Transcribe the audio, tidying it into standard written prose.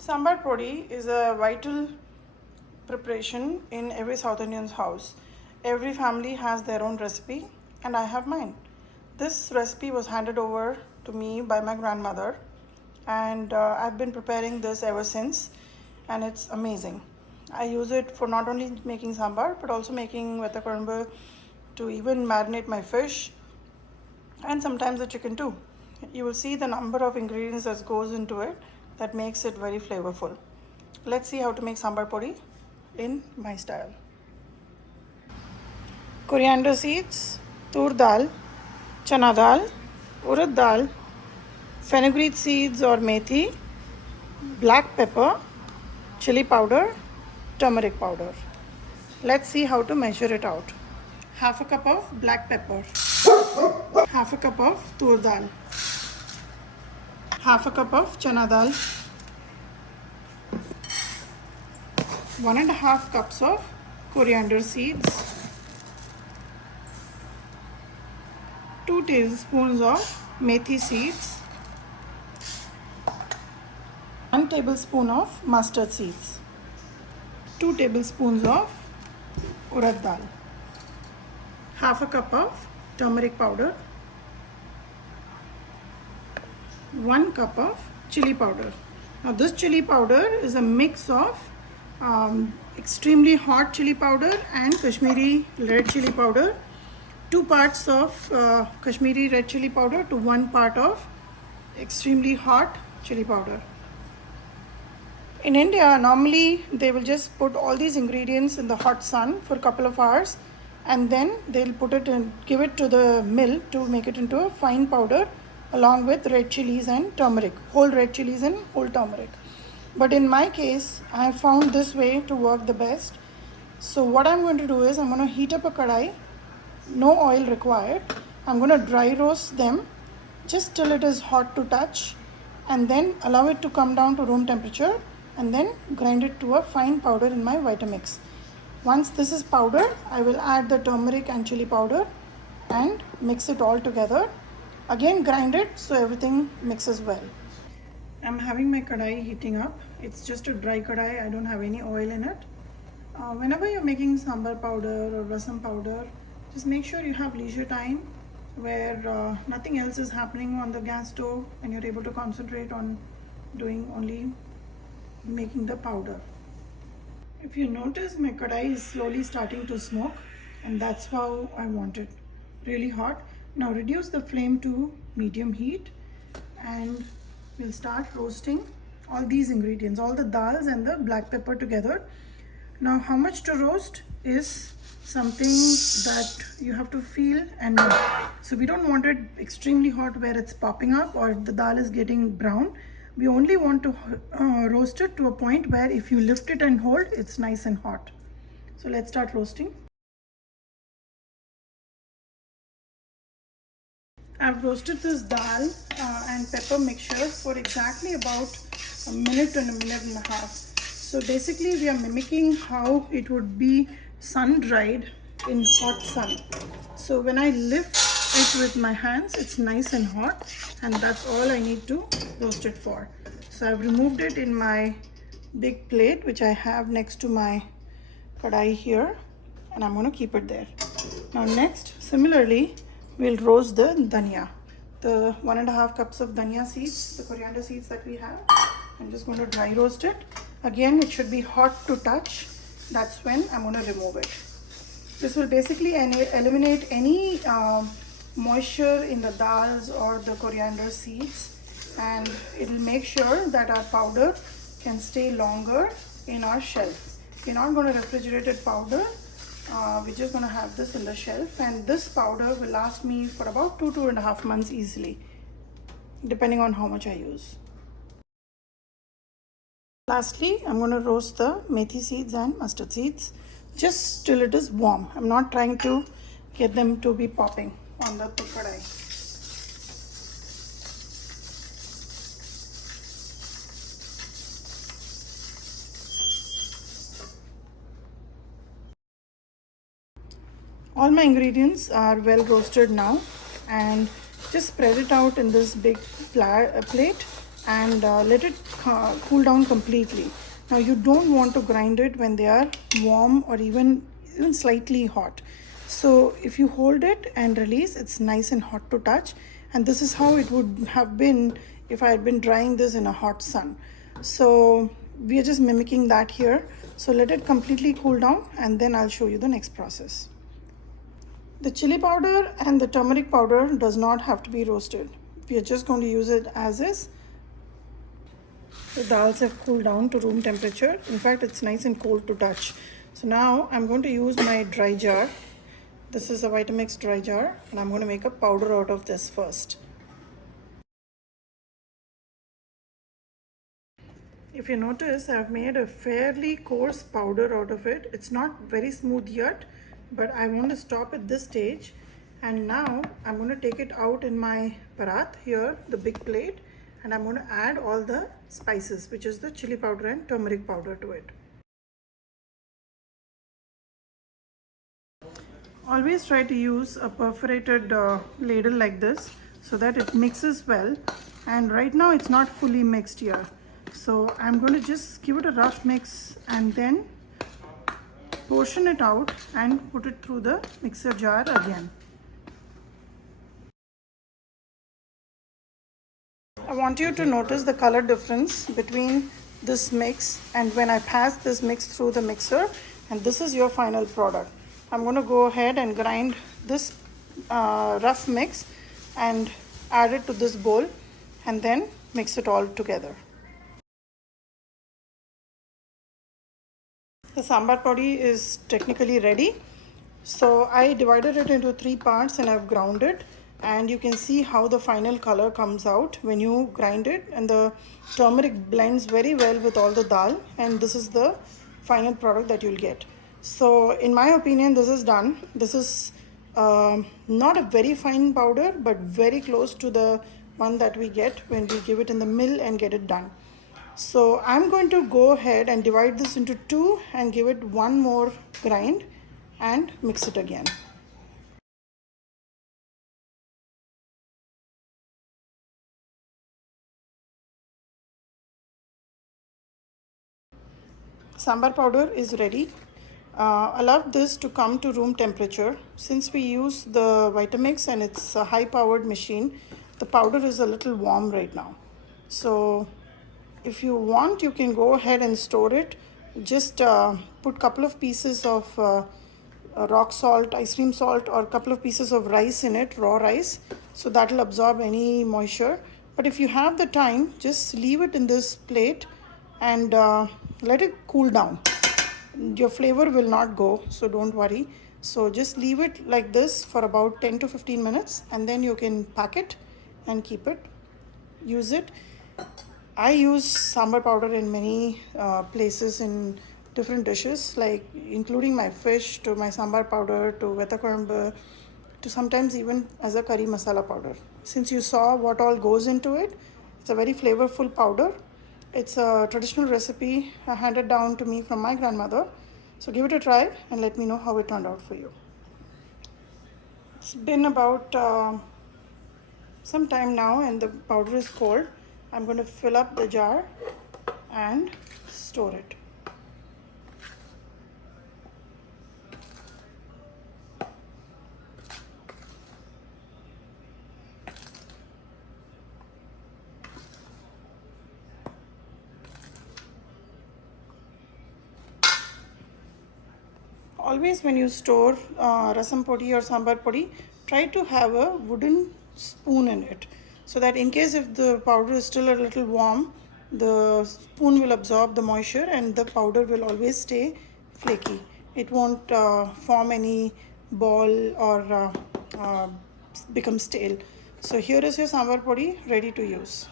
Sambar Podi is a vital preparation in every South Indian's house. Every family has their own recipe, and I have mine. This recipe was handed over to me by my grandmother, and I've been preparing this ever since, and it's amazing. I use it for not only making sambar but also making veta to even marinate my fish and sometimes the chicken too. You will see the number of ingredients that goes into it that makes it very flavorful. Let's see how to make sambar podi in my style. Coriander seeds, Toor dal, Chana dal, Urad dal, fenugreek seeds or Methi, black pepper, chilli powder, turmeric powder. Let's see how to measure it out. Half a cup of black pepper, half a cup of Toor dal, half a cup of Chana dal, 1.5 cups of coriander seeds, 2 tablespoons of Methi seeds, 1 tablespoon of mustard seeds, 2 tablespoons of urad dal, half a cup of turmeric powder, 1 cup of chili powder. Now this chili powder is a mix of extremely hot chili powder and Kashmiri red chili powder. 2 parts of Kashmiri red chili powder to 1 part of extremely hot chili powder. In India, normally they will just put all these ingredients in the hot sun for a couple of hours and then they'll put it and give it to the mill to make it into a fine powder along with red chilies and turmeric, whole red chilies and whole turmeric. But in my case, I have found this way to work the best. So what I'm going to do is I'm going to heat up a kadai, no oil required. I'm going to dry roast them just till it is hot to touch and then allow it to come down to room temperature and then grind it to a fine powder in my Vitamix. Once this is powdered, I will add the turmeric and chili powder and mix it all together. Again grind it so everything mixes well. I'm having my kadai heating up. It's just a dry kadai, I don't have any oil in it. Whenever you're making sambar powder or rasam powder, just make sure you have leisure time where nothing else is happening on the gas stove and you're able to concentrate on doing only making the powder. If you notice, my kadai is slowly starting to smoke and that's how I want it, really hot. Now reduce the flame to medium heat and we'll start roasting all these ingredients, all the dals and the black pepper together. Now how much to roast is something that you have to feel and know. So we don't want it extremely hot where it's popping up or the dal is getting brown. We only want to roast it to a point where if you lift it and hold, it's nice and hot. So let's start roasting. I've roasted this dal and pepper mixture for exactly about a minute and a minute and a half. So basically we are mimicking how it would be sun dried in hot sun. So when I lift it with my hands, it's nice and hot and that's all I need to roast it for. So I've removed it in my big plate which I have next to my kadai here and I'm going to keep it there. Now next, similarly, we'll roast the dhania, the 1.5 cups of dhania seeds, the coriander seeds that we have. I'm just going to dry roast it. Again, it should be hot to touch. That's when I'm going to remove it. This will basically eliminate any moisture in the dals or the coriander seeds and it will make sure that our powder can stay longer in our shelf. We're not going to refrigerate powder. We're just going to have this in the shelf and this powder will last me for about 2.5 months easily, depending on how much I use. Lastly, I'm going to roast the methi seeds and mustard seeds just till it is warm. I'm not trying to get them to be popping on the kadai. All my ingredients are well roasted now and just spread it out in this big plate and let it cool down completely. Now you don't want to grind it when they are warm or even slightly hot. So if you hold it and release, it's nice and hot to touch, and this is how it would have been if I had been drying this in a hot sun. So we are just mimicking that here. So let it completely cool down and then I'll show you the next process. The chili powder and the turmeric powder does not have to be roasted. We are just going to use it as is. The dals have cooled down to room temperature. In fact, it's nice and cold to touch. So now I'm going to use my dry jar. This is a Vitamix dry jar, and I'm going to make a powder out of this first. If you notice, I've made a fairly coarse powder out of it. It's not very smooth yet, but I want to stop at this stage. And now I'm going to take it out in my parat here, the big plate, and I'm going to add all the spices, which is the chili powder and turmeric powder to it. Always try to use a perforated ladle like this so that it mixes well, and right now it's not fully mixed here. So I'm going to just give it a rough mix and then portion it out and put it through the mixer jar again. I want you to notice the color difference between this mix and when I pass this mix through the mixer, and this is your final product. I'm going to go ahead and grind this rough mix and add it to this bowl and then mix it all together. The sambar podi is technically ready. So I divided it into 3 parts and I've ground it, and you can see how the final color comes out when you grind it, and the turmeric blends very well with all the dal, and this is the final product that you'll get. So in my opinion, this is done. This is not a very fine powder, but very close to the one that we get when we give it in the mill and get it done. So I'm going to go ahead and divide this into 2 and give it one more grind and mix it again. Sambar powder is ready. Allow this to come to room temperature. Since we use the Vitamix and it's a high powered machine, the powder is a little warm right now. So if you want, you can go ahead and store it. Just put couple of pieces of rock salt, ice cream salt, or a couple of pieces of rice in it, raw rice, so that will absorb any moisture. But if you have the time, just leave it in this plate and let it cool down. Your flavor will not go, so don't worry. So just leave it like this for about 10 to 15 minutes and then you can pack it and keep it, use it. I use sambar powder in many places in different dishes, like including my fish, to my sambar powder, to veta, to sometimes even as a curry masala powder. Since you saw what all goes into it, it's a very flavorful powder. It's a traditional recipe handed down to me from my grandmother. So give it a try and let me know how it turned out for you. It's been about some time now and the powder is cold. I'm going to fill up the jar and store it. Always when you store rasam podi or sambar podi, try to have a wooden spoon in it, so that in case if the powder is still a little warm, the spoon will absorb the moisture and the powder will always stay flaky. It won't form any ball or become stale. So here is your sambar podi ready to use.